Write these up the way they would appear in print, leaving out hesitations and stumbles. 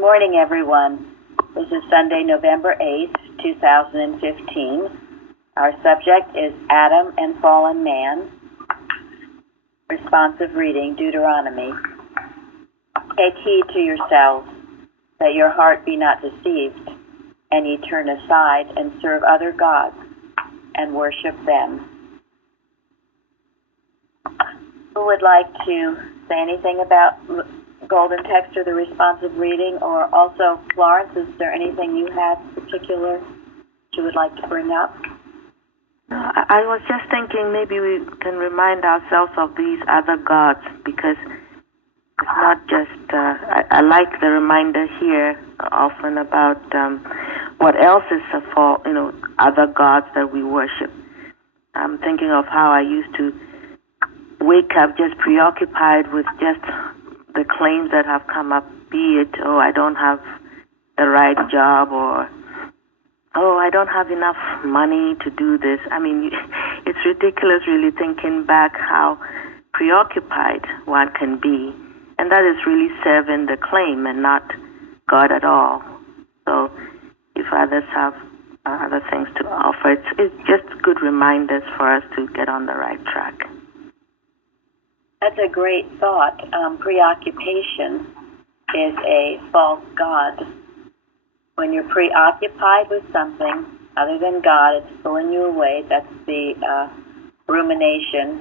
Good morning, everyone. This is Sunday, November 8th, 2015. Our subject is Adam and Fallen Man. Responsive reading, Deuteronomy. Take heed to yourselves, that your heart be not deceived, and ye turn aside and serve other gods, and worship them. Who would like to say anything about Golden Text or the responsive reading? Or also, Florence, is there anything you have particular you would like to bring up? I was just thinking maybe we can remind ourselves of these other gods, because it's not just, I like the reminder here often about what else is for, other gods that we worship. I'm thinking of how I used to wake up just preoccupied with just the claims that have come up, be it, I don't have the right job, or I don't have enough money to do this. I mean, it's ridiculous really thinking back how preoccupied one can be. And that is really serving the claim and not God at all. So if others have other things to offer, it's just good reminders for us to get on the right track. That's a great thought. Preoccupation is a false god. When you're preoccupied with something other than God, it's pulling you away. That's the rumination,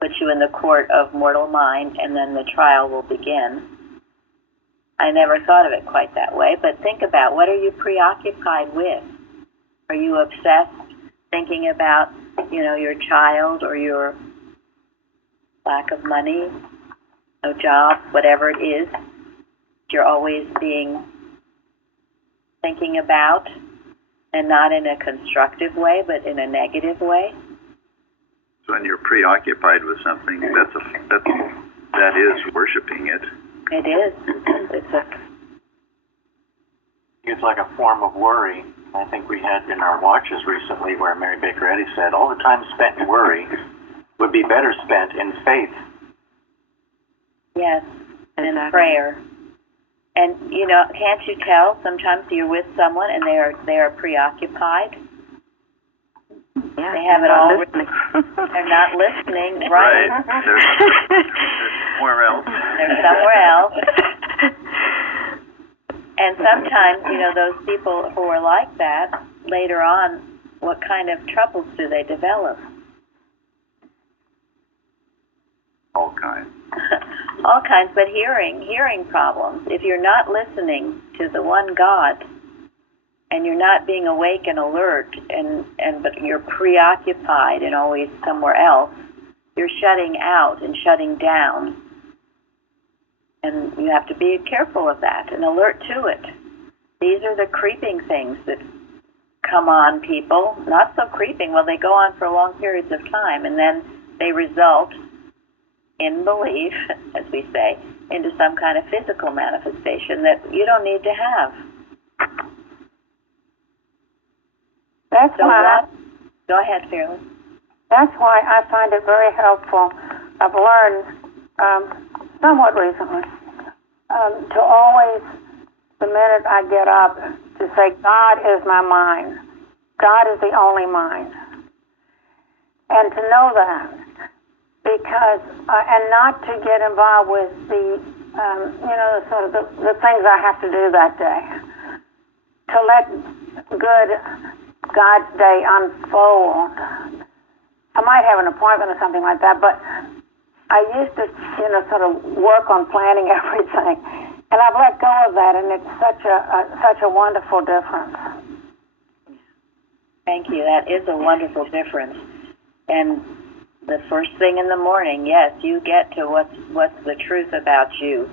puts you in the court of mortal mind, and then the trial will begin. I never thought of it quite that way, but think about, what are you preoccupied with? Are you obsessed thinking about, your child or your lack of money, no job, whatever it is you're always thinking about, and not in a constructive way, but in a negative way? So when you're preoccupied with something, that is worshiping it. It is. It's like a form of worry. I think we had in our watches recently where Mary Baker Eddy said, all the time spent in worry would be better spent in faith. Yes, and prayer. And, can't you tell sometimes you're with someone and they are preoccupied? Yeah, they have it all. Listening. They're not listening, right? They're somewhere else. They're somewhere else. And sometimes, those people who are like that, later on, what kind of troubles do they develop? All kinds. All kinds, but hearing problems. If you're not listening to the one God, and you're not being awake and alert, but you're preoccupied and always somewhere else, you're shutting out and shutting down. And you have to be careful of that and alert to it. These are the creeping things that come on people. Not so creeping, well, they go on for long periods of time, and then they result in belief, as we say, into some kind of physical manifestation that you don't need to have. That's why. Go ahead, Fearless. That's why I find it very helpful. I've learned somewhat recently to always, the minute I get up, to say, God is my mind. God is the only mind. And to know that, because, and not to get involved with the, sort of the things I have to do that day. To let good God's day unfold. I might have an appointment or something like that, but I used to, sort of work on planning everything, and I've let go of that, and it's such a wonderful difference. Thank you. That is a wonderful difference. And the first thing in the morning, yes, you get to what's the truth about you,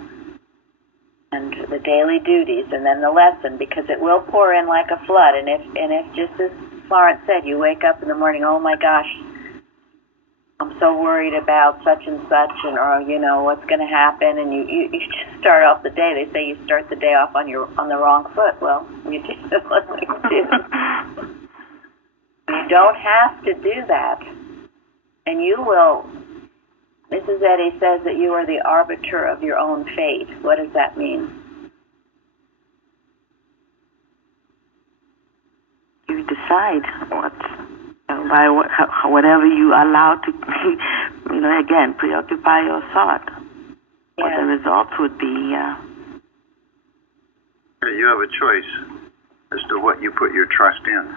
and the daily duties, and then the lesson, because it will pour in like a flood. And if just as Florence said, you wake up in the morning, oh my gosh, I'm so worried about such and such, or what's going to happen, and you just start off the day. They say you start the day off on the wrong foot. Well, you do. You don't have to do that, and you will. Mrs. Eddy says that you are the arbiter of your own fate. What does that mean? decide by whatever you allow to, again, preoccupy your thought. What the results would be. You have a choice as to what you put your trust in,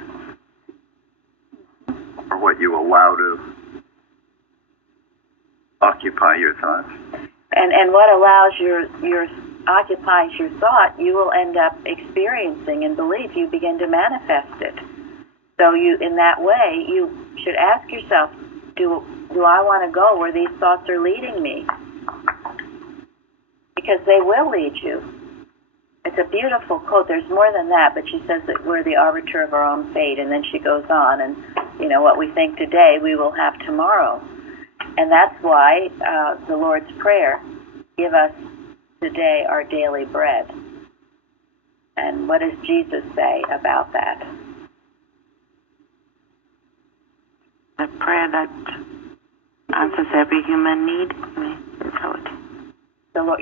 or what you allow to occupy your thoughts. And what allows occupies your thought, you will end up experiencing and believe. You begin to manifest it. So in that way, you should ask yourself, do I want to go where these thoughts are leading me? Because they will lead you. It's a beautiful quote. There's more than that, but she says that we're the arbiter of our own fate, and then she goes on, and what we think today, we will have tomorrow. And that's why the Lord's Prayer, give us today our daily bread. And what does Jesus say about that? The prayer that answers every human need.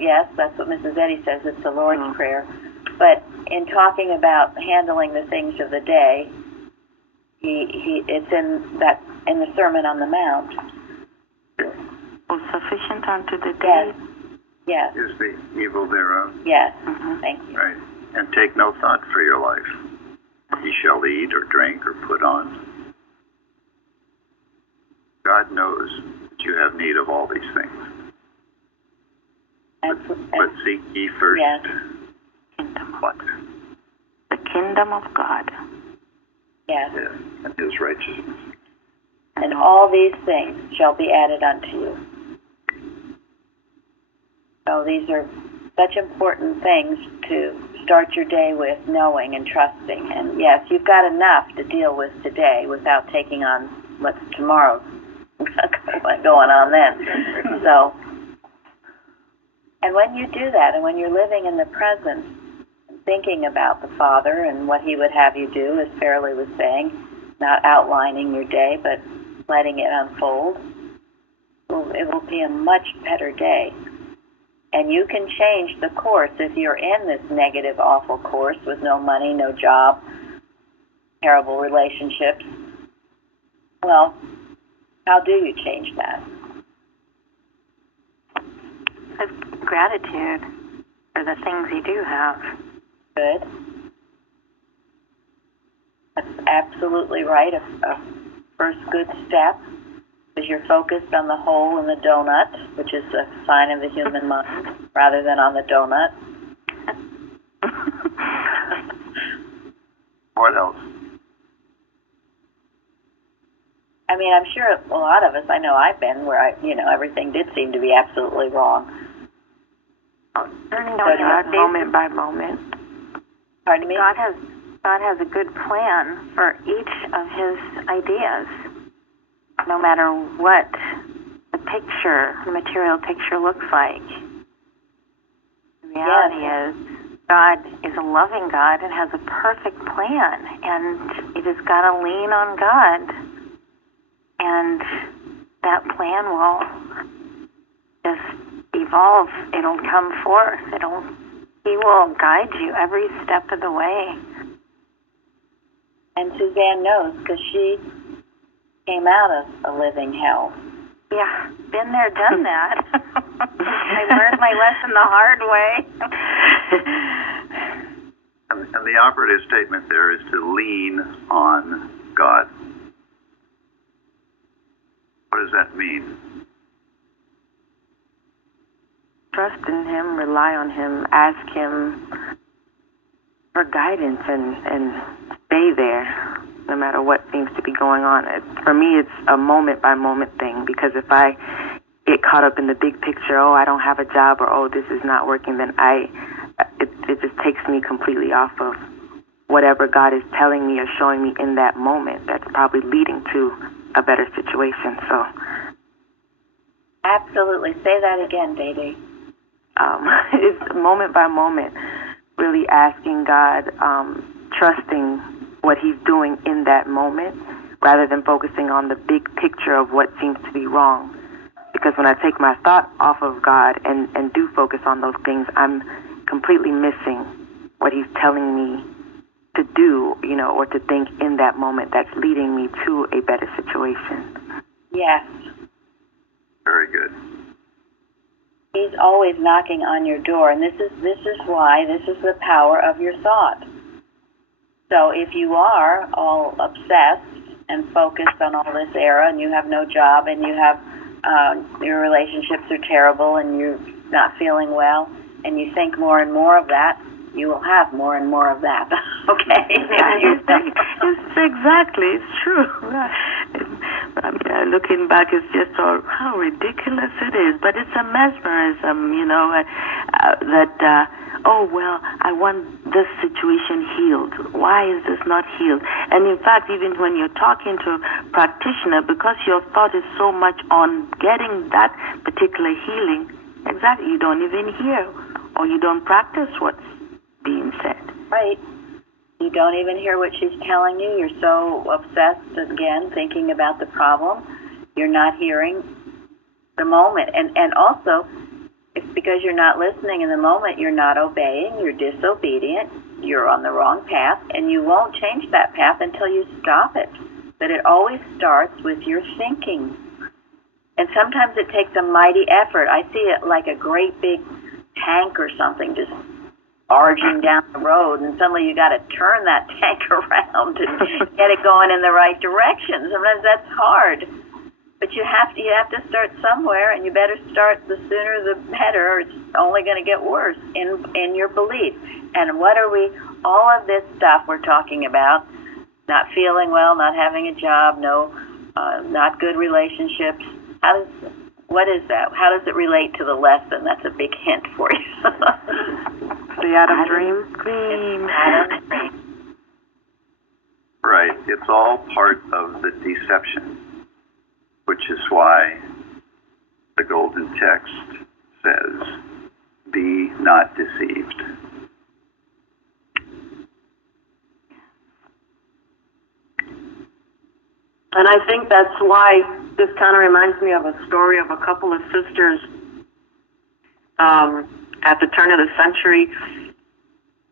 Yes, that's what Mrs. Eddy says. It's the Lord's Prayer. But in talking about handling the things of the day, it's in the Sermon on the Mount. Sufficient unto the day. Yes. Is the evil thereof. Yes. Thank you. Right. And take no thought for your life. Ye shall eat or drink or put on. God knows that you have need of all these things. But seek ye first what? The kingdom of God. Yes. And his righteousness. And all these things shall be added unto you. So these are such important things to start your day with, knowing and trusting. And yes, you've got enough to deal with today without taking on what's tomorrow's going on then. So, and when you do that, and when you're living in the present, thinking about the Father and what He would have you do, as Fairley was saying, not outlining your day, but letting it unfold, it will be a much better day. And you can change the course if you're in this negative, awful course with no money, no job, terrible relationships. Well, how do you change that? With gratitude for the things you do have. Good. That's absolutely right. A first good step is you're focused on the hole in the donut, which is a sign of the human mind, rather than on the donut. What else? I mean, I'm sure a lot of us, I know I've been where everything did seem to be absolutely wrong. Learning God moment by moment. Pardon me? God has a good plan for each of His ideas. No matter what the material picture looks like. The reality is, God is a loving God and has a perfect plan, and you just got to lean on God, and that plan will just evolve. It'll come forth. He will guide you every step of the way. And Suzanne knows, because she came out of a living hell. Yeah, been there, done that. I learned my lesson the hard way. And the operative statement there is to lean on God. What does that mean? Trust in Him, rely on Him, ask Him for guidance, and stay there, no matter what seems to be going on. For me, it's a moment-by-moment thing, because if I get caught up in the big picture, I don't have a job, or this is not working, then it just takes me completely off of whatever God is telling me or showing me in that moment that's probably leading to a better situation. So, absolutely. Say that again, Dede. It's moment by moment, really asking God, trusting what He's doing in that moment, rather than focusing on the big picture of what seems to be wrong. Because when I take my thought off of God and do focus on those things, I'm completely missing what He's telling me to do, or to think in that moment that's leading me to a better situation. Yes. Very good. He's always knocking on your door, and this is the power of your thought. So if you are all obsessed and focused on all this era, and you have no job, and you have your relationships are terrible, and you're not feeling well, and you think more and more of that, you will have more and more of that. Okay? It's exactly. It's true. Looking back, it's just how ridiculous it is. But it's a mesmerism, that, I want this situation healed. Why is this not healed? And in fact, even when you're talking to a practitioner, because your thought is so much on getting that particular healing, exactly, you don't even hear or you don't practice what's being said. Right. You don't even hear what she's telling you. You're so obsessed, again, thinking about the problem. You're not hearing the moment. And also, it's because you're not listening in the moment, you're not obeying, you're disobedient, you're on the wrong path, and you won't change that path until you stop it. But it always starts with your thinking. And sometimes it takes a mighty effort. I see it like a great big tank or something just barging down the road, and suddenly you got to turn that tank around and get it going in the right direction. Sometimes that's hard, but you have to start somewhere, and you better start the sooner the better, or it's only going to get worse in your belief. And what are we? All of this stuff we're talking about: not feeling well, not having a job, not good relationships. What is that? How does it relate to the lesson? That's a big hint for you. The Adam dream. Adam's dream. Right. It's all part of the deception, which is why the golden text says, "Be not deceived." And I think that's why this kind of reminds me of a story of a couple of sisters at the turn of the century.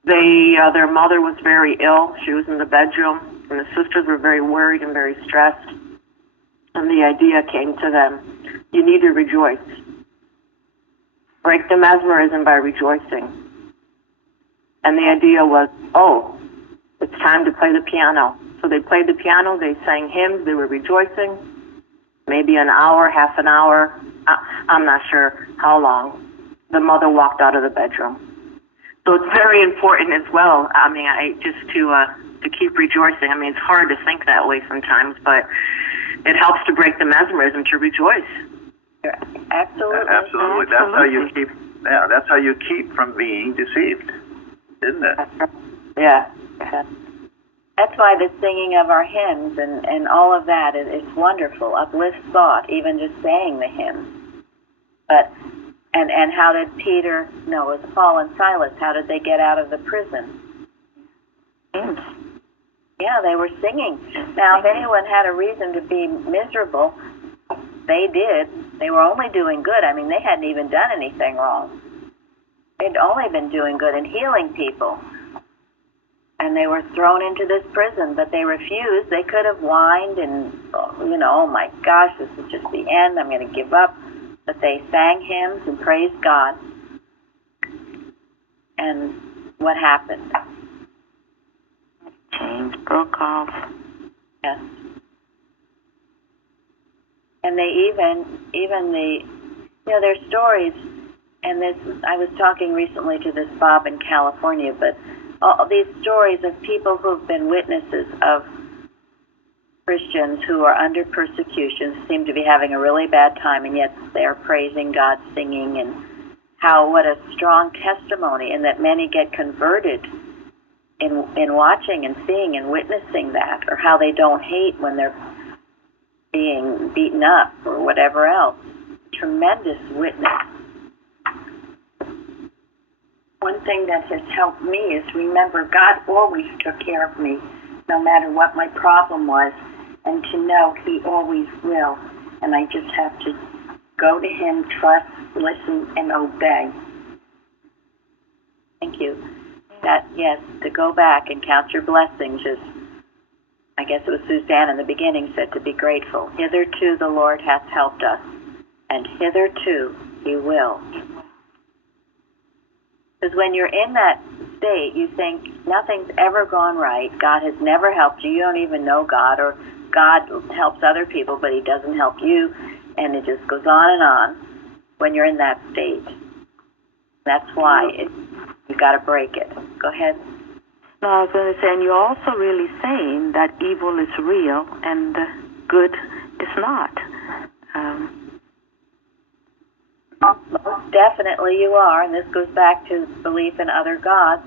Their mother was very ill. She was in the bedroom, and the sisters were very worried and very stressed. And the idea came to them, you need to rejoice. Break the mesmerism by rejoicing. And the idea was, it's time to play the piano. So they played the piano, they sang hymns, they were rejoicing. Maybe an hour, half an hour, I'm not sure how long. The mother walked out of the bedroom. So it's very important as well. I mean, to keep rejoicing. I mean, it's hard to think that way sometimes, but it helps to break the mesmerism to rejoice. Absolutely. Absolutely. That's how you keep. Yeah, that's how you keep from being deceived, isn't it? Yeah. That's why the singing of our hymns and all of that is wonderful. Uplifts thought, even just saying the hymns. But and how did it was Paul and Silas, how did they get out of the prison? Hymns. Yeah, they were singing. Now, if anyone had a reason to be miserable, they did. They were only doing good. I mean, they hadn't even done anything wrong. They'd only been doing good and healing people. And they were thrown into this prison, but they refused. They could have whined and, oh my gosh, this is just the end. I'm going to give up. But they sang hymns and praised God. And what happened? Chains broke off. Yes. And they there's stories, and I was talking recently to this Bob in California, but all these stories of people who've been witnesses of Christians who are under persecution, seem to be having a really bad time, and yet they're praising God, singing, and what a strong testimony, and that many get converted in watching and seeing and witnessing that, or how they don't hate when they're being beaten up or whatever else. Tremendous witness. One thing that has helped me is remember God always took care of me, no matter what my problem was, and to know He always will. And I just have to go to Him, trust, listen, and obey. Thank you. That, yes, to go back and count your blessings is, I guess it was Suzanne in the beginning said, to be grateful. Hitherto the Lord hath helped us, and hitherto he will. Because when you're in that state, you think nothing's ever gone right. God has never helped you. You don't even know God, or God helps other people, but he doesn't help you. And it just goes on and on when you're in that state. That's why you got to break it. Go ahead. No, I was going to say, and you're also really saying that evil is real and good is not. Most definitely you are, and this goes back to belief in other gods.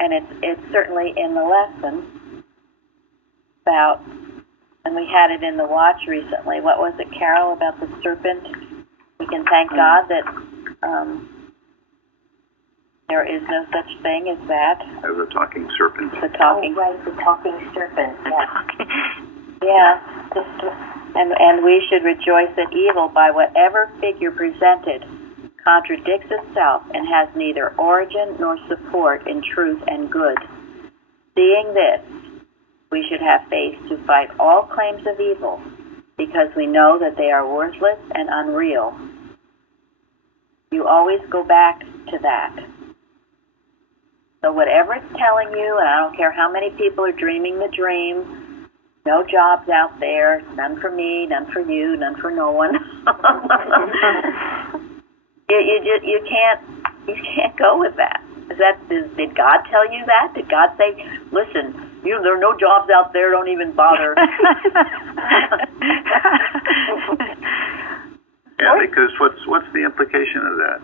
And it's certainly in the lesson about, and we had it in the watch recently. What was it, Carol, about the serpent? We can thank God that there is no such thing as that. As a talking serpent. The talking, the talking serpent. yeah. And we should rejoice at evil by whatever figure presented contradicts itself and has neither origin nor support in truth and good. Seeing this, we should have faith to fight all claims of evil, because we know that they are worthless and unreal. You always go back to that. So whatever it's telling you, and I don't care how many people are dreaming the dream, no jobs out there, none for me, none for you, none for no one. You can't go with that. Did God tell you that? Did God say, listen, there are no jobs out there, don't even bother? Yeah, because what's the implication of that?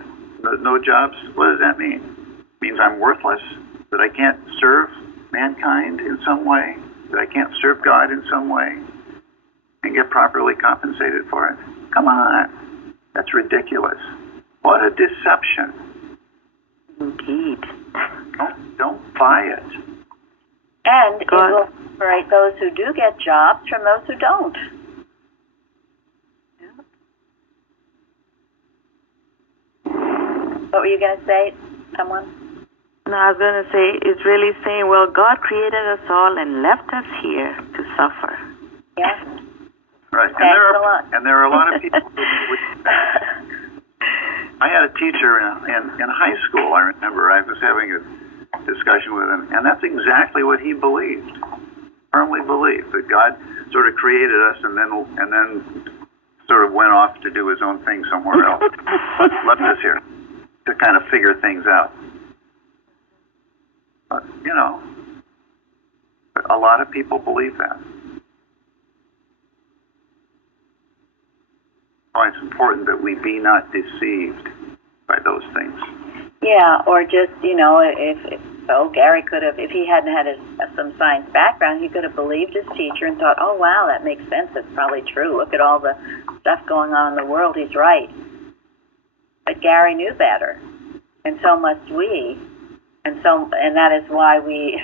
No jobs? What does that mean? It means I'm worthless, that I can't serve mankind in some way, that I can't serve God in some way and get properly compensated for it. Come on. That's ridiculous. What a deception. Indeed. Don't buy it. And it will separate those who do get jobs from those who don't. What were you going to say, someone? No, I was going to say, it's really saying, well, God created us all and left us here to suffer. Yeah. Right. And there are a lot of people I had a teacher in high school, I remember. I was having a discussion with him, and that's exactly what he believed. Firmly believed that God sort of created us and then sort of went off to do his own thing somewhere else. Left us here to kind of figure things out. But, a lot of people believe that. Oh, it's important that we be not deceived by those things. Yeah, or just, if Gary could have, if he hadn't had some science background, he could have believed his teacher and thought, oh, wow, that makes sense. That's probably true. Look at all the stuff going on in the world. He's right. But Gary knew better, and so must we. And that is why we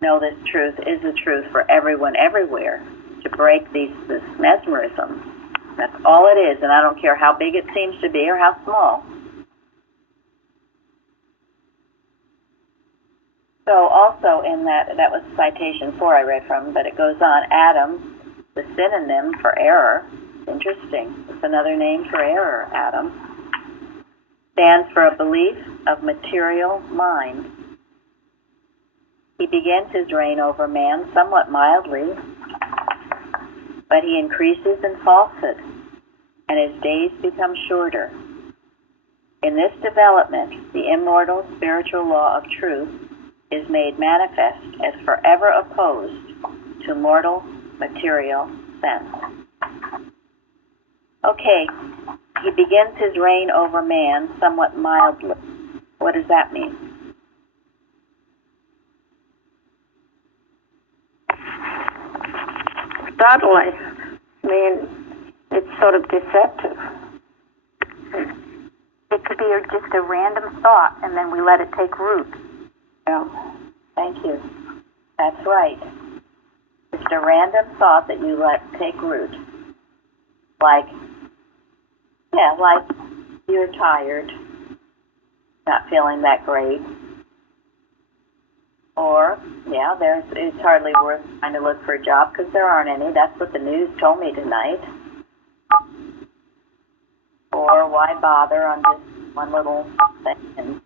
know this truth is the truth for everyone everywhere, to break this mesmerism. That's all it is, and I don't care how big it seems to be or how small. So also in that was citation 4 I read from, but it goes on, Adam, the synonym for error, interesting, it's another name for error, Adam, stands for a belief of material mind. He begins his reign over man somewhat mildly, but he increases in falsehood, and his days become shorter. In this development, the immortal spiritual law of truth is made manifest as forever opposed to mortal material sense. Okay, he begins his reign over man somewhat mildly. What does that mean? Subtly. I mean, it's sort of deceptive. It could be just a random thought, and then we let it take root. Yeah, thank you. That's right. It's a random thought that you let take root. Like you're tired. not feeling that great. Or, yeah, it's hardly worth trying to look for a job because there aren't any. That's what the news told me tonight. Or why bother on just one little thing and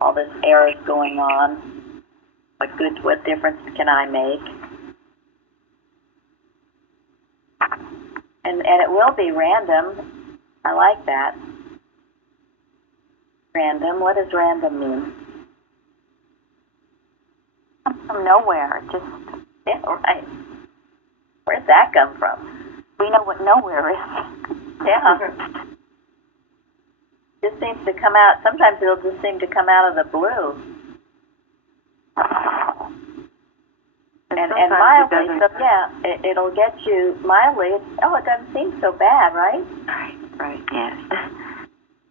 all this errors going on? What difference can I make? And it will be random. I like that. Random. What does random mean? From nowhere. Just Yeah, right. Where'd that come from? we know what nowhere is. Yeah. Just seems to come out. Sometimes it'll just seem to come out of the blue. And mildly, so yeah, it'll get you mildly. It doesn't seem so bad, right? Right. Yes.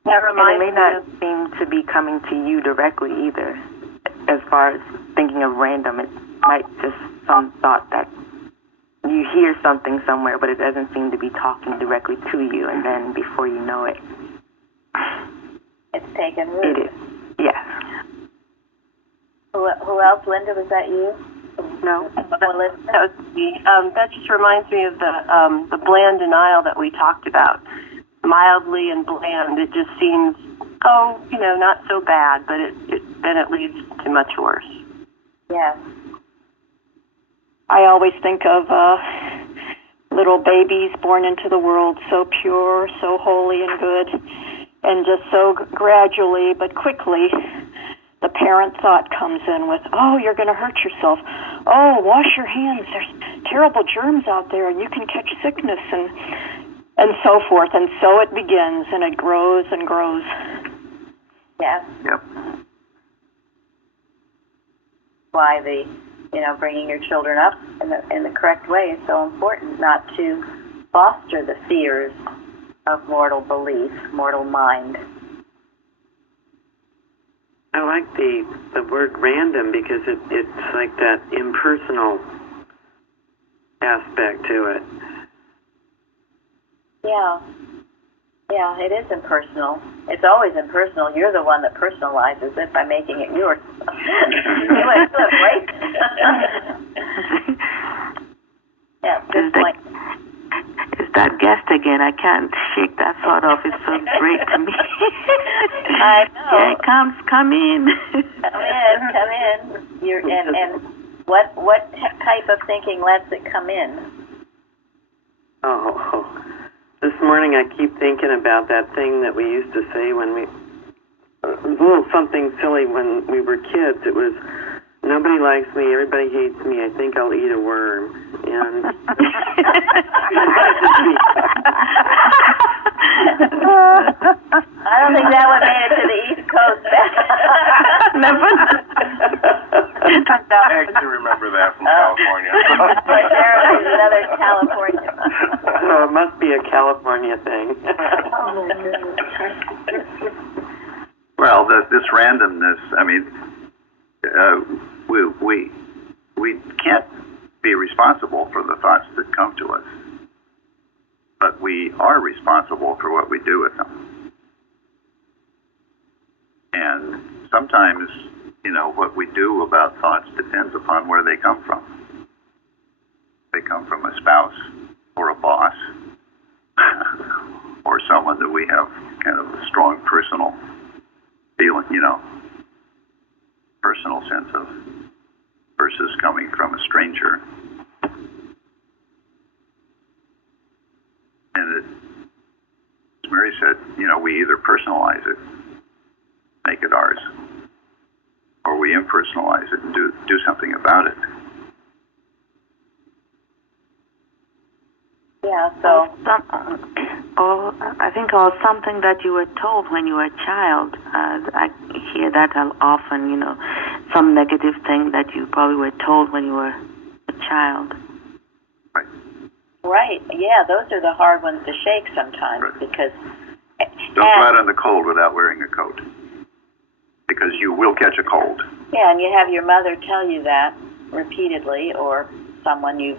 That reminds And it may not seem to be coming to you directly either. As far as thinking of random, it might just some thought that you hear something somewhere, but it doesn't seem to be talking directly to you, and then before you know it, It's taken root. it is. Yes. Who else? Linda, was that you? No, Melissa? that was me. That just reminds me of the bland denial that we talked about. Mildly and bland, it just seems, not so bad, but then it leads to much worse. Yes. I always think of little babies born into the world, so pure, so holy and good, and just so gradually but quickly the parent thought comes in with, oh, you're going to hurt yourself. Oh, wash your hands. There's terrible germs out there, and you can catch sickness, and so forth. And so it begins, and it grows and grows. Yes. Yep. Why bringing your children up in the correct way is so important, not to foster the fears of mortal belief, mortal mind. I like the word random because it's like that impersonal aspect to it. Yeah. Yeah, it is impersonal. It's always impersonal. You're the one that personalizes it by making it yours. You went to it, right? Yeah, good point. It's that guest again. I can't shake that thought off. It's so great to me. I know. Here it comes. Come in. Come in. And what type of thinking lets it come in? Oh, this morning I keep thinking about that thing that we used to say when it was a little something silly when we were kids. It was, nobody likes me, everybody hates me, I think I'll eat a worm. And I don't think that one made it to the East Coast. Never. I actually remember that from California. There's another California. so it must be a California thing. Well, this randomness. I mean, we can't be responsible for the thoughts that come to us, but we are responsible for what we do with them. And sometimes, what we do about thoughts depends upon where they come from. They come from a spouse or a boss or someone that we have kind of a strong personal feeling, personal sense of, versus coming from a stranger. And as Mary said, we either personalize it, make it ours, or we impersonalize it and do something about it. Yeah, so I think something that you were told when you were a child. I hear that often, some negative thing that you probably were told when you were a child. right, yeah, those are the hard ones to shake sometimes because Don't go out in the cold without wearing a coat, because you will catch a cold. Yeah, and you have your mother tell you that repeatedly, or someone you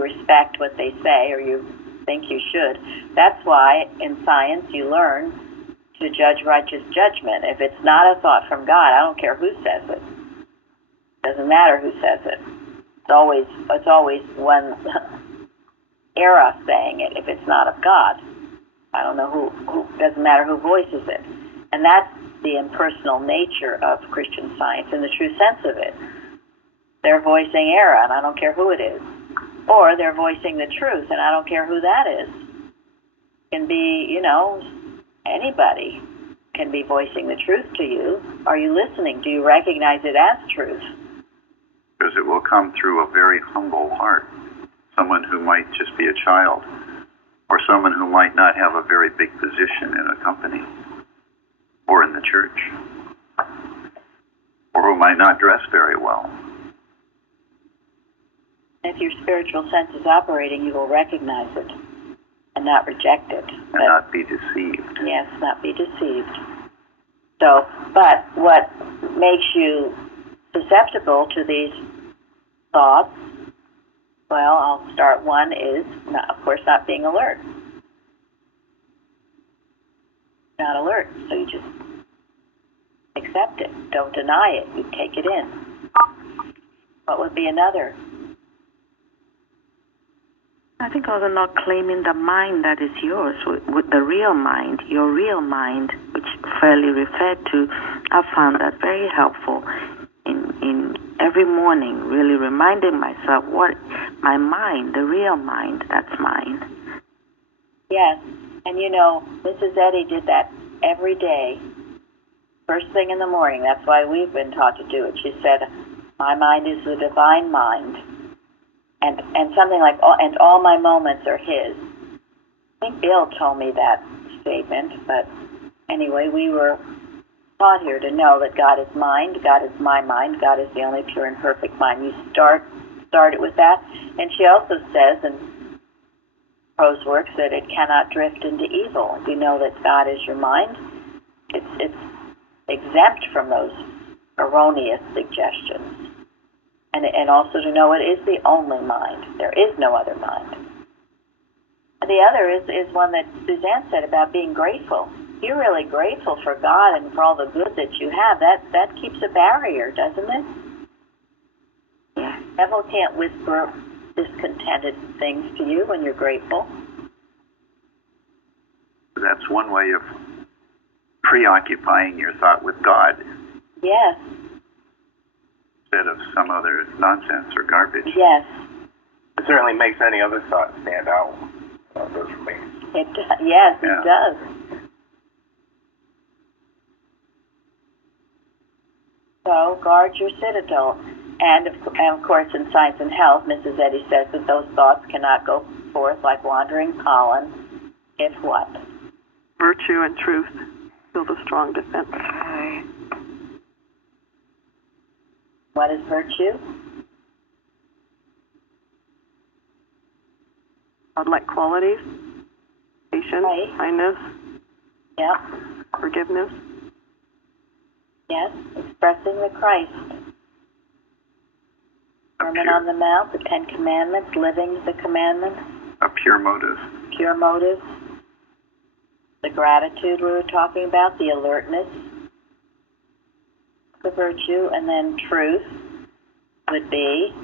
respect what they say, or you think you should. That's why in science you learn to judge righteous judgment. If it's not a thought from God, I don't care who says it. Doesn't matter who says it. It's always one era saying it. If it's not of God, I don't know who. Doesn't matter who voices it, and that's the impersonal nature of Christian Science in the true sense of it. They're voicing error, and I don't care who it is, or they're voicing the truth, and I don't care who that is. It can be, anybody can be voicing the truth to you. Are you listening? Do you recognize it as truth? Because it will come through a very humble heart. Someone who might just be a child, or someone who might not have a very big position in a company, or in the church, or who might not dress very well. If your spiritual sense is operating, you will recognize it and not reject it. And not be deceived. Yes, not be deceived. So, but what makes you susceptible to these thoughts, well, I'll start one is, of course, not being alert. Not alert, so you just accept it. Don't deny it. You take it in. What would be another? I think also not claiming the mind that is yours with the real mind, your real mind, which fairly referred to. I found that very helpful in every morning, really reminding myself what my mind, the real mind, that's mine. Yes, and Mrs. Eddy did that every day, first thing in the morning. That's why we've been taught to do it. She said, my mind is the divine mind. And something like, and all my moments are His. I think Bill told me that statement, but anyway, we were taught here to know that God is mind, God is my mind, God is the only pure and perfect mind. You start it with that. And she also says in prose works that it cannot drift into evil. If you know that God is your mind, it's exempt from those erroneous suggestions. And also to know it is the only mind. There is no other mind. And the other is one that Suzanne said about being grateful. If you're really grateful for God and for all the good that you have, that keeps a barrier, doesn't it? Yeah. Devil can't whisper discontented things to you when you're grateful. That's one way of preoccupying your thought with God. Yes. Instead of some other nonsense or garbage. Yes. It certainly makes any other thought stand out. That does for me. Yes, it does. So, guard your citadel. And of course, in Science and Health, Mrs. Eddy says that those thoughts cannot go forth like wandering pollen if what? Virtue and truth build a strong defense. What is virtue? Godlike qualities, patience, Right. kindness, Yep. forgiveness. Yes. Expressing the Christ. Sermon on the Mount, the Ten Commandments, living the commandments. A pure motive. Pure motive. The gratitude we were talking about, the alertness. The virtue, and then truth would be,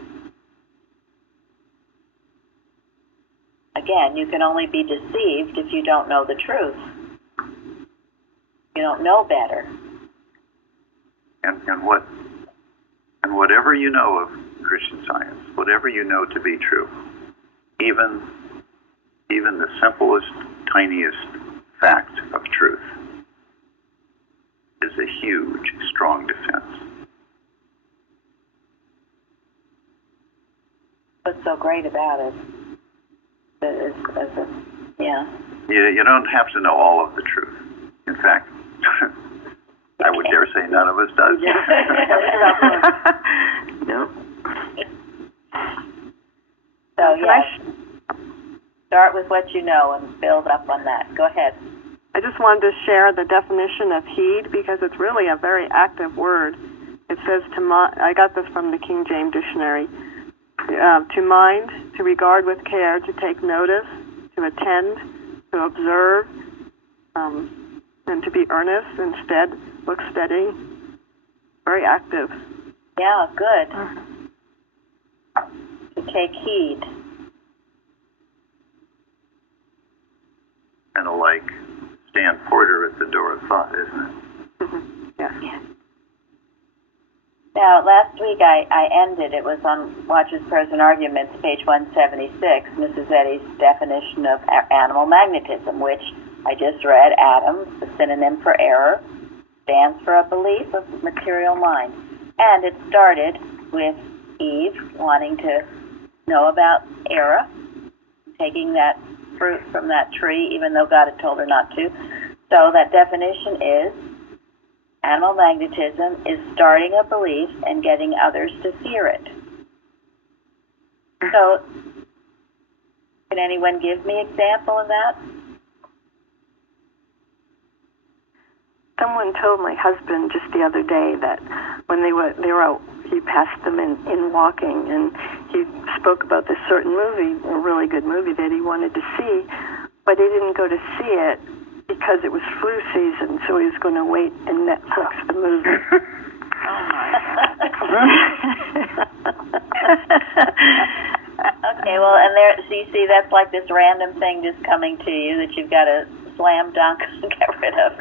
again, you can only be deceived if you don't know the truth. You don't know better. And whatever you know of Christian Science, whatever you know to be true, even the simplest, tiniest fact of truth is a huge, strong defense. What's so great about it? You don't have to know all of the truth. In fact, I would dare say none of us does. No. So, yes, start with what you know and build up on that. Go ahead. I just wanted to share the definition of heed because it's really a very active word. It says I got this from the King James Dictionary. To mind, to regard with care, to take notice, to attend, to observe, and to be earnest instead. Look steady. Very active. Yeah, good. To take heed. Kind of like stand porter at the door of thought, isn't it? Yes. Now, last week I ended, it was on Watches, Prayers, and Arguments, page 176, Mrs. Eddy's definition of animal magnetism, which I just read. Adam, the synonym for error, stands for a belief of material mind. And it started with Eve wanting to know about error, taking that fruit from that tree, even though God had told her not to. So that definition is, animal magnetism is starting a belief and getting others to fear it. So, can anyone give me an example of that? Someone told my husband just the other day that when they were out, he passed them in walking, and he spoke about this certain movie, a really good movie that he wanted to see, but he didn't go to see it because it was flu season, so he was going to wait and Netflix the movie. Okay, well, and there, so you see, that's like this random thing just coming to you that you've got to slam dunk and get rid of.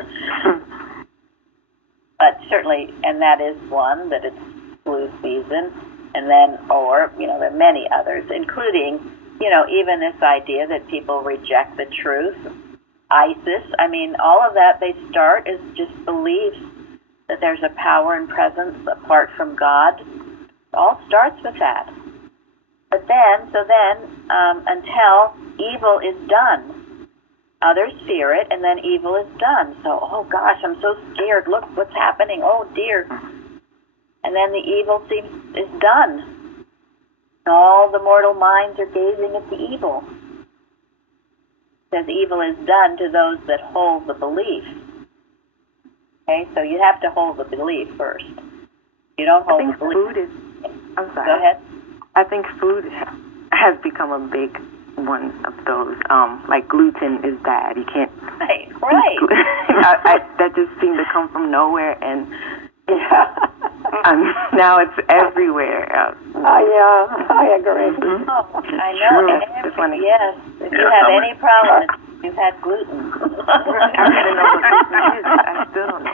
But certainly, and that is one, that it's flu season, and then, or, there are many others, including, even this idea that people reject the truth. ISIS, all of that, they start as just beliefs that there's a power and presence apart from God. It all starts with that. But then, until evil is done, others fear it, and then evil is done. So, oh gosh, I'm so scared. Look what's happening. Oh dear. And then the evil is done. And all the mortal minds are gazing at the evil. Says evil is done to those that hold the belief. Okay, so you have to hold the belief first. You don't hold the belief. Food is. I'm sorry. Go ahead. I think food has become a big one of those. Like gluten is bad. You can't. Right. That just seemed to come from nowhere, and now it's everywhere. I agree. Mm-hmm. Oh, I know. Yes. If you have any problem, you've had gluten. I don't know what gluten is. I still don't know.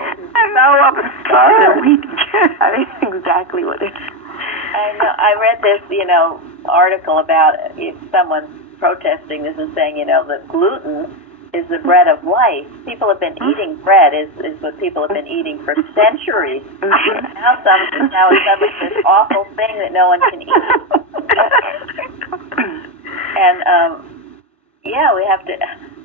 I mean, exactly what it is. I know. I read this, article about someone protesting this and saying, that gluten is the bread of life. People have been eating bread is what people have been eating for centuries. Now it's suddenly this awful thing that no one can eat. And we have to.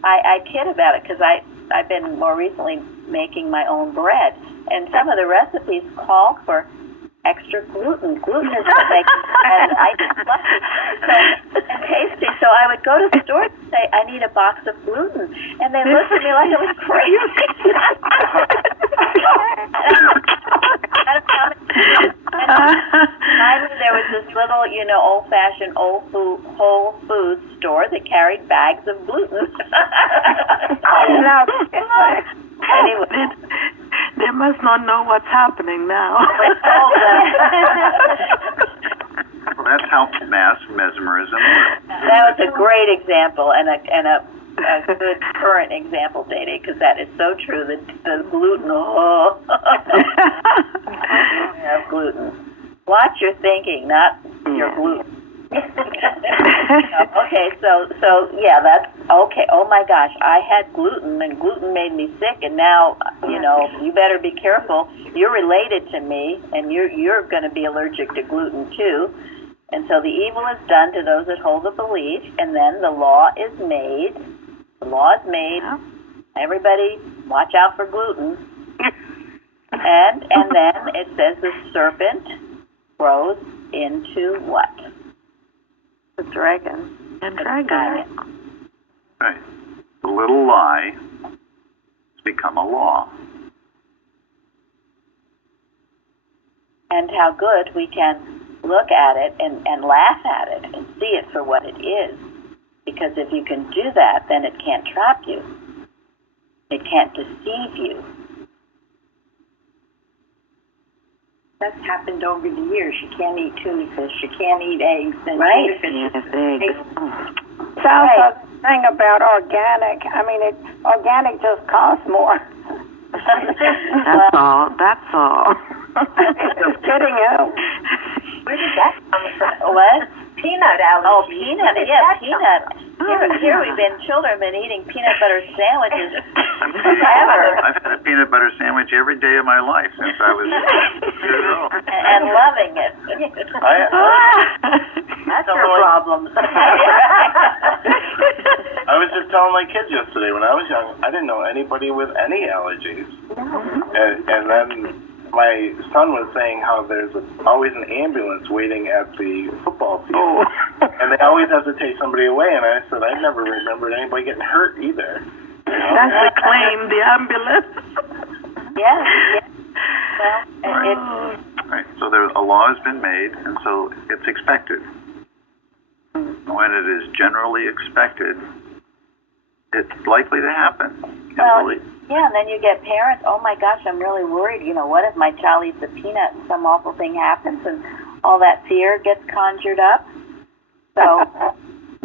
I kid about it because I've been more recently making my own bread, and some of the recipes call for extra gluten. Gluten is what makes bread light and fluffy and tasty. So I would go to the store and say, I need a box of gluten. And they looked at me like I was crazy. Finally, there was this little, old-fashioned Whole Foods store that carried bags of gluten. Anyway. They must not know what's happening now. Well, that's how mass mesmerism works. That was a great example and a good current example, Dede, because that is so true. The gluten, have gluten. Watch your thinking, not your gluten. Okay, so yeah, that's okay. Oh my gosh, I had gluten, and gluten made me sick, and now you better be careful. You're related to me, and you're going to be allergic to gluten too. And so the evil is done to those that hold the belief, and then the law is made. The law is made. Yeah. Everybody, watch out for gluten. And then it says the serpent grows into what? The dragon. And dragon. Right. The little lie has become a law. And how good we can look at it and laugh at it and see it for what it is. Because if you can do that, then it can't trap you. It can't deceive you. That's happened over the years. You can't eat tuna fish. You can't eat eggs. And Right. tuna fish Yes, eggs. Sounds like the thing about organic. I mean, organic just costs more. That's all. That's all. Just kidding you. Where did that come from? What? Peanut allergy. Oh, peanut. Yeah, peanut. Here we've been, children have been eating peanut butter sandwiches forever. I've had a peanut butter sandwich every day of my life since I was years old. And loving it. That's your problem. I was just telling my kids yesterday, when I was young, I didn't know anybody with any allergies. And then my son was saying how there's always an ambulance waiting at the football field. And they always have to take somebody away. And I said, I never remembered anybody getting hurt either. That's the claim, the ambulance. Yeah. Well, Right. So a law has been made, and so it's expected. When it is generally expected, it's likely to happen. Yeah, and then you get parents, oh my gosh, I'm really worried. You know, what if my child eats a peanut and some awful thing happens, and all that fear gets conjured up? So,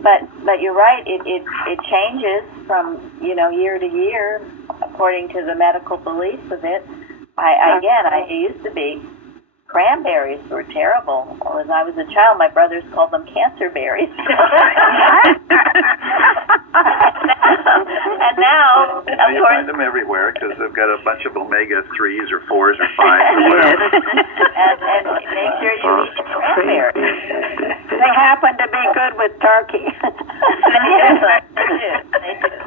but you're right. It changes from year to year according to the medical beliefs of it. It used to be cranberries were terrible. When I was a child, my brothers called them cancer berries. And now, you find them everywhere because they've got a bunch of omega-3s or 4s or 5s or whatever. and make sure you eat the cranberries. They happen to be good with turkey. They do.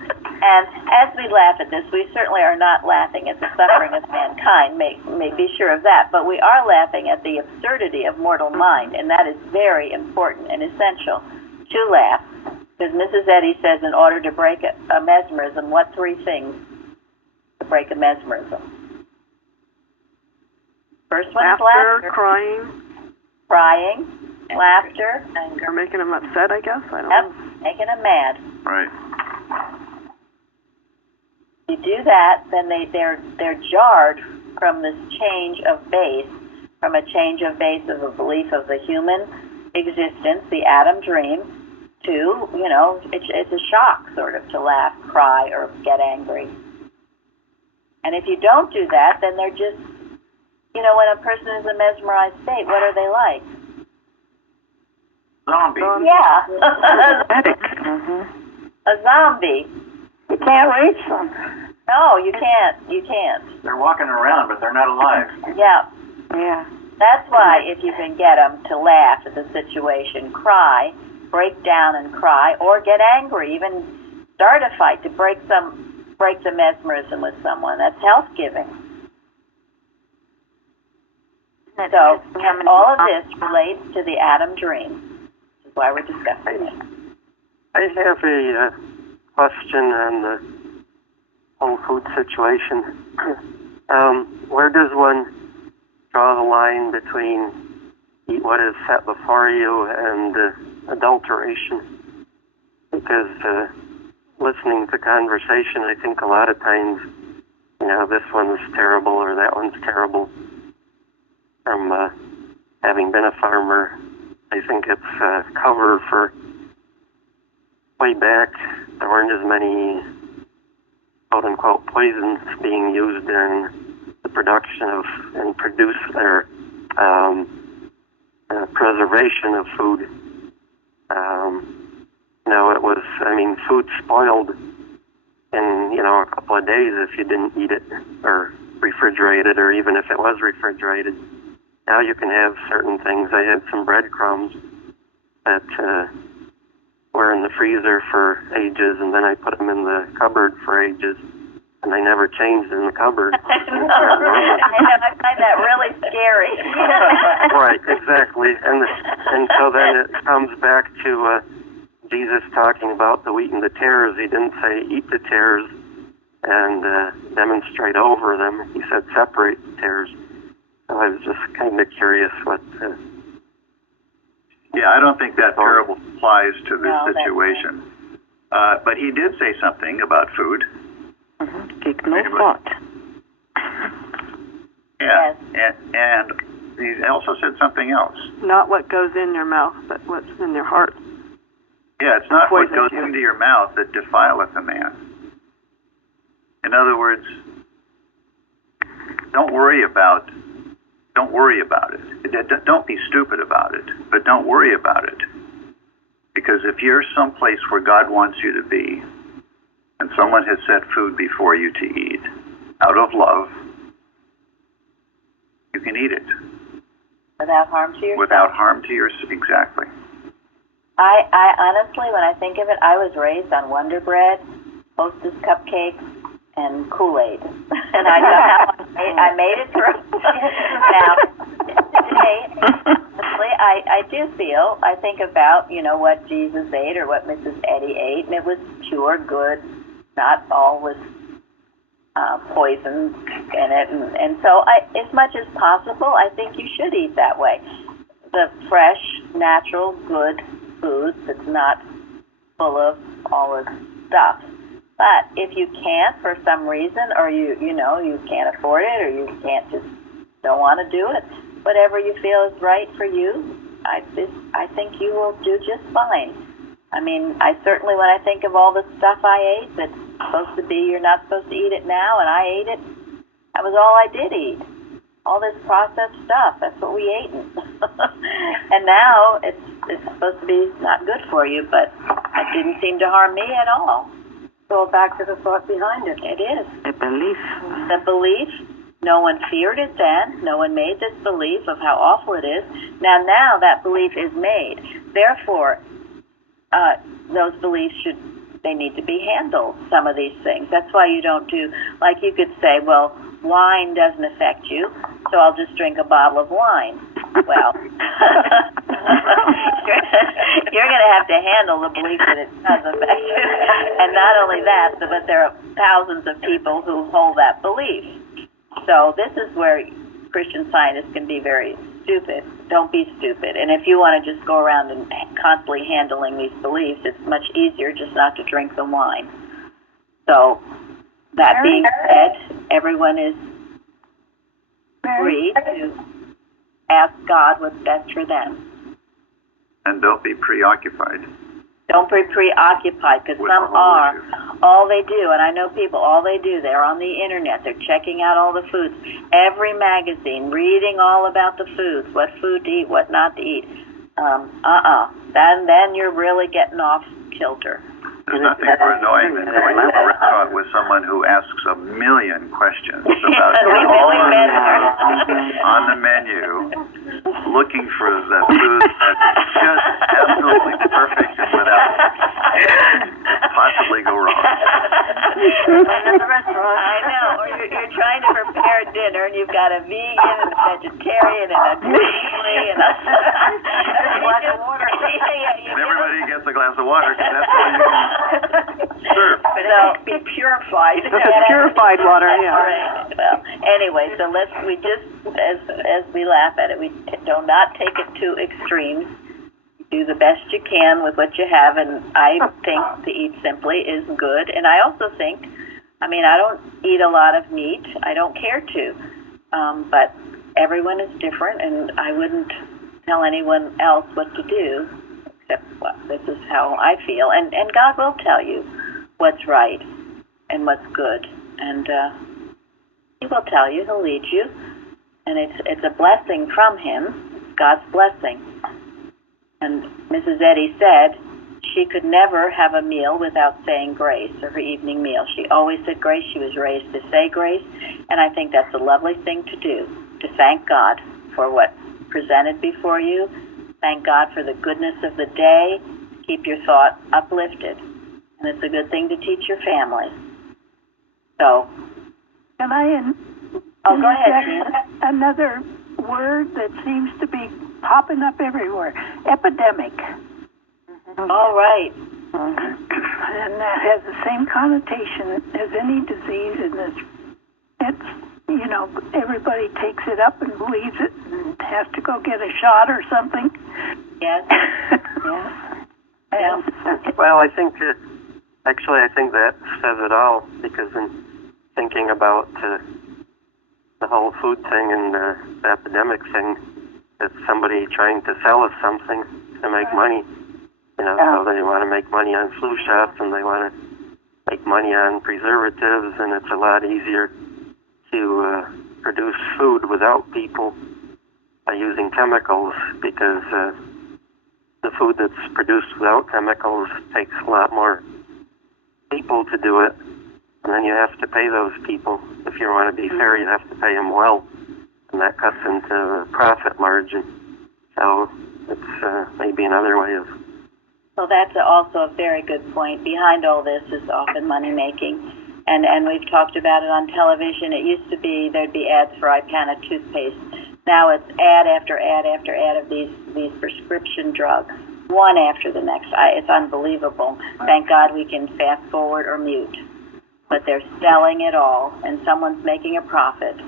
And as we laugh at this, we certainly are not laughing at the suffering of mankind, may be sure of that, but we are laughing at the absurdity of mortal mind, and that is very important and essential to laugh. Because Mrs. Eddy says in order to break a mesmerism, what 3 things to break a mesmerism? First one is laughter. Crying, laughter, anger. Or making them upset, I guess. I don't know. Making them mad. Right. You do that, then they're jarred from this change of base, from a change of base of a belief of the human existence, the Adam dream, to it's a shock sort of to laugh, cry, or get angry. And if you don't do that, then they're just when a person is in a mesmerized state, what are they like? Zombie. Yeah. Mm-hmm. A zombie. You can't reach them. No, you can't. They're walking around, but they're not alive. Yeah. Yeah. That's why if you can get them to laugh at the situation, cry, break down and cry, or get angry, even start a fight to break the mesmerism with someone, that's health-giving. So all of this relates to the Adam dream, which is why we're discussing it. I have a question on the whole food situation. Where does one draw the line between eat what is set before you and adulteration? Because listening to conversation, I think a lot of times, this one's terrible or that one's terrible. From having been a farmer, I think it's cover for way back. There weren't as many quote-unquote poisons being used in the production of and produce their preservation of food. It was, food spoiled in, a couple of days if you didn't eat it or refrigerate it, or even if it was refrigerated. Now you can have certain things. I had some breadcrumbs that were in the freezer for ages, and then I put them in the cupboard for ages, and I never changed in the cupboard. I find that really scary. Right, exactly. And so then it comes back to Jesus talking about the wheat and the tares. He didn't say eat the tares and demonstrate over them. He said separate the tares. So I was just kind of curious what... Yeah, I don't think that parable applies to this situation. But he did say something about food. Take no thought. Yeah, and he also said something else. Not what goes in your mouth, but what's in your heart. Yeah, it's not what Poisons goes you. into your mouth that defileth a man. In other words, don't worry about it. Don't be stupid about it, but don't worry about it. Because if you're someplace where God wants you to be, and someone has set food before you to eat, out of love, you can eat it. Without harm to yourself? Without harm to yourself, exactly. I honestly, when I think of it, I was raised on Wonder Bread, Hostess cupcakes, and Kool-Aid. And I made it through. Now, today, honestly, I do feel, I think about, what Jesus ate or what Mrs. Eddy ate, and it was pure good. Not all was poison in it. And so, as much as possible, I think you should eat that way. The fresh, natural, good food that's not full of all this stuff. But if you can't for some reason, or you can't afford it, or you don't want to do it, whatever you feel is right for you, I think you will do just fine. I mean, I certainly, when I think of all the stuff I ate that's supposed to be, you're not supposed to eat it now, and I ate it, that was all I did eat. All this processed stuff, that's what we ate. And now it's supposed to be not good for you, but it didn't seem to harm me at all. Go back to the thought behind it. It is. A belief. The belief, no one feared it then. No one made this belief of how awful it is. Now that belief is made. Therefore, those beliefs they need to be handled, some of these things. That's why you don't do, like you could say, well, wine doesn't affect you, so I'll just drink a bottle of wine. Well, you're going to have to handle the belief that it does affect you. And not only that, but there are thousands of people who hold that belief. So this is where Christian Scientists can be very stupid. Don't be stupid. And if you want to just go around and constantly handling these beliefs, it's much easier just not to drink the wine. So that being said, everyone is free to ask God what's best for them. And don't be preoccupied. Don't be preoccupied, because some are. All they do, and I know people, all they do, they're on the internet, they're checking out all the foods, every magazine, reading all about the foods, what food to eat, what not to eat. Then you're really getting off kilter. There's nothing more annoying than going to a restaurant with someone who asks a million questions about all on the menu, looking for the food that's just absolutely perfect and without possibly go wrong. At the restaurant. I know. Or you're trying to prepare dinner and you've got a vegan and a vegetarian and a gluten-free and a glass of water. And everybody gets a glass of water because that's all you can serve. But it has to be purified. Purified water, yeah. Right. Well, anyway, so we just, as we laugh at it, we do not take it to extremes. Do the best you can with what you have, and I think to eat simply is good. And I also think, I don't eat a lot of meat. I don't care to. But everyone is different, and I wouldn't tell anyone else what to do, except, well, this is how I feel. And God will tell you what's right and what's good. And He will tell you. He'll lead you. And it's a blessing from Him. It's God's blessing. And Mrs. Eddy said she could never have a meal without saying grace, or her evening meal. She always said grace. She was raised to say grace. And I think that's a lovely thing to do, to thank God for what's presented before you. Thank God for the goodness of the day. Keep your thought uplifted. And it's a good thing to teach your family. So. Can I go ahead, Gina. Another word that seems to be popping up everywhere. Epidemic. All right. And that has the same connotation as any disease, and it's everybody takes it up and believes it and has to go get a shot or something. Yes. Well, I think that says it all, because in thinking about the whole food thing and the epidemic thing. It's somebody trying to sell us something to make money. So they want to make money on flu shots and they want to make money on preservatives, and it's a lot easier to produce food without people by using chemicals, because the food that's produced without chemicals takes a lot more people to do it, and then you have to pay those people. If you want to be fair, you have to pay them well, and that cuts into the profit margin. So it's maybe another way of... Well, that's also a very good point. Behind all this is often money making. And we've talked about it on television. It used to be there'd be ads for Ipana toothpaste. Now it's ad after ad after ad of these prescription drugs, one after the next. It's unbelievable. Thank God we can fast forward or mute. But they're selling it all, and someone's making a profit.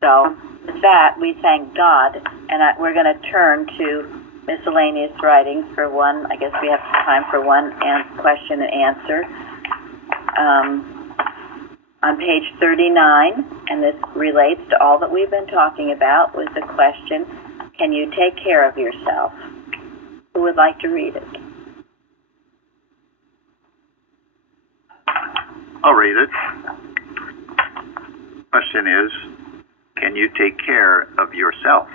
So with that, we thank God, and we're going to turn to miscellaneous writings for one. I guess we have time for one question and answer. On page 39, and this relates to all that we've been talking about, was the question, can you take care of yourself? Who would like to read it? I'll read it. Question is, can you take care of yourself?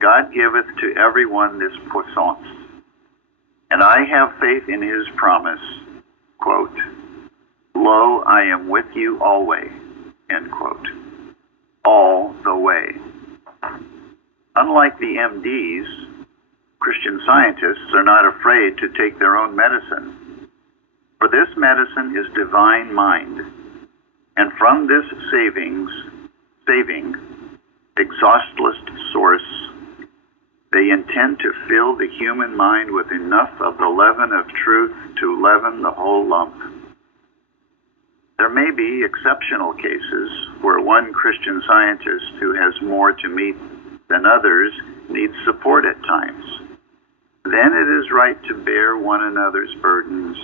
God giveth to everyone this puissance, and I have faith in his promise, quote, lo, I am with you always, end quote, all the way. Unlike the MDs, Christian Scientists are not afraid to take their own medicine, for this medicine is divine mind, and from this saving, exhaustless source, they intend to fill the human mind with enough of the leaven of truth to leaven the whole lump. There may be exceptional cases where one Christian Scientist who has more to meet than others needs support at times. Then it is right to bear one another's burdens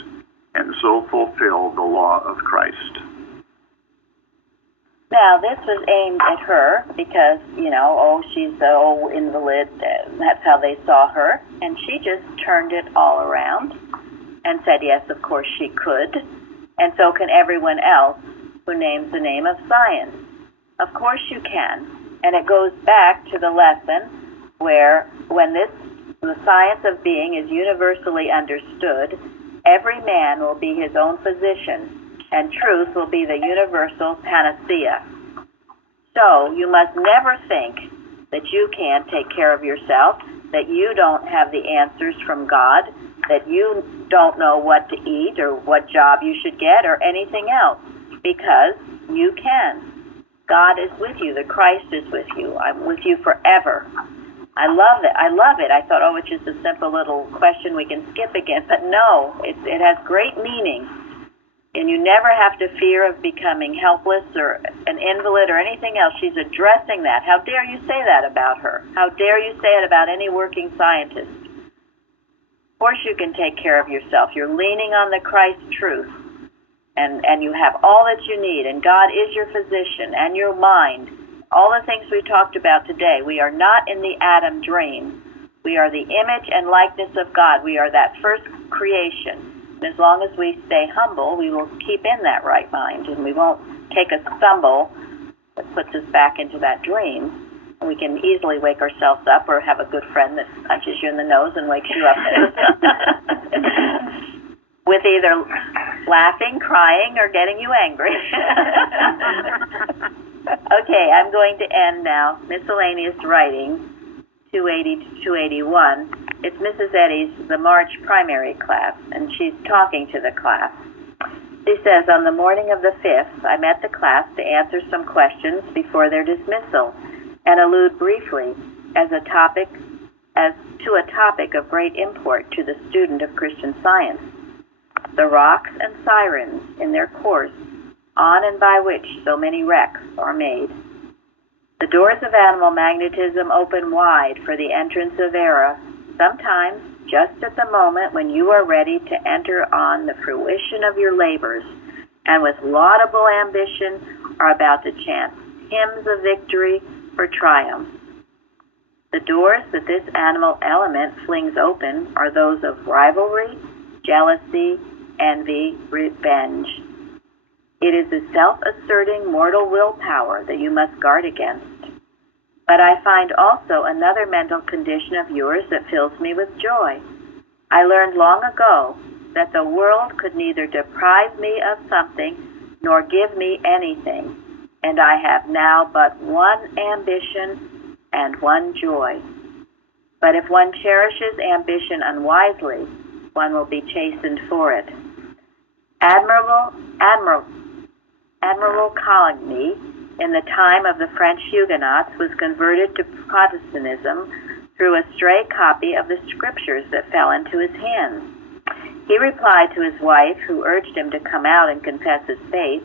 and so fulfill the law of Christ. Now, this was aimed at her because, she's the invalid. That's how they saw her. And she just turned it all around and said, yes, of course she could. And so can everyone else who names the name of science. Of course you can. And it goes back to the lesson where when the science of being is universally understood, every man will be his own physician, and truth will be the universal panacea. So you must never think that you can't take care of yourself, that you don't have the answers from God, that you don't know what to eat or what job you should get or anything else, because you can. God is with you. The Christ is with you. I'm with you forever. I love it. I thought, it's just a simple little question we can skip again. But no, it has great meaning. And you never have to fear of becoming helpless or an invalid or anything else. She's addressing that. How dare you say that about her? How dare you say it about any working scientist? Of course you can take care of yourself. You're leaning on the Christ truth. And you have all that you need. And God is your physician and your mind. All the things we talked about today. We are not in the Adam dream. We are the image and likeness of God. We are that first creation. And as long as we stay humble, we will keep in that right mind, and we won't take a stumble that puts us back into that dream. And we can easily wake ourselves up or have a good friend that punches you in the nose and wakes you up with either laughing, crying, or getting you angry. Okay, I'm going to end now. Miscellaneous writing, 280 to 281. It's Mrs. Eddy's, the March primary class, and she's talking to the class. She says, on the morning of the 5th, I met the class to answer some questions before their dismissal and allude briefly as to a topic of great import to the student of Christian Science, the rocks and sirens in their course on and by which so many wrecks are made. The doors of animal magnetism open wide for the entrance of error, sometimes just at the moment when you are ready to enter on the fruition of your labors, and with laudable ambition are about to chant hymns of victory for triumph. The doors that this animal element flings open are those of rivalry, jealousy, envy, revenge. It is the self-asserting mortal willpower that you must guard against. But I find also another mental condition of yours that fills me with joy. I learned long ago that the world could neither deprive me of something nor give me anything, and I have now but one ambition and one joy. But if one cherishes ambition unwisely, one will be chastened for it. Admirable Coligny, in the time of the French Huguenots, was converted to Protestantism through a stray copy of the scriptures that fell into his hands. He replied to his wife, who urged him to come out and confess his faith,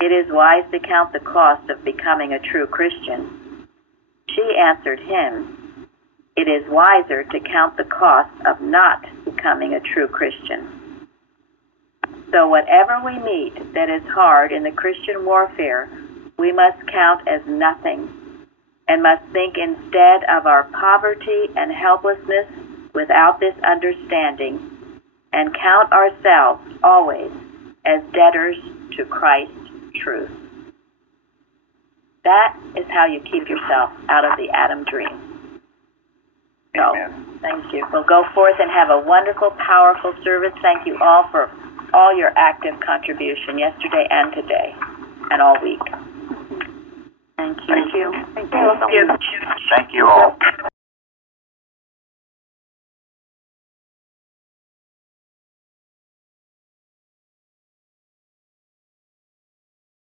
"It is wise to count the cost of becoming a true Christian." She answered him, "It is wiser to count the cost of not becoming a true Christian." So whatever we meet that is hard in the Christian warfare, we must count as nothing, and must think instead of our poverty and helplessness without this understanding, and count ourselves always as debtors to Christ's truth. That is how you keep yourself out of the Adam dream. So, thank you. We'll go forth and have a wonderful, powerful service. Thank you all for all your active contribution yesterday and today and all week. Thank you. Thank you. Thank you all.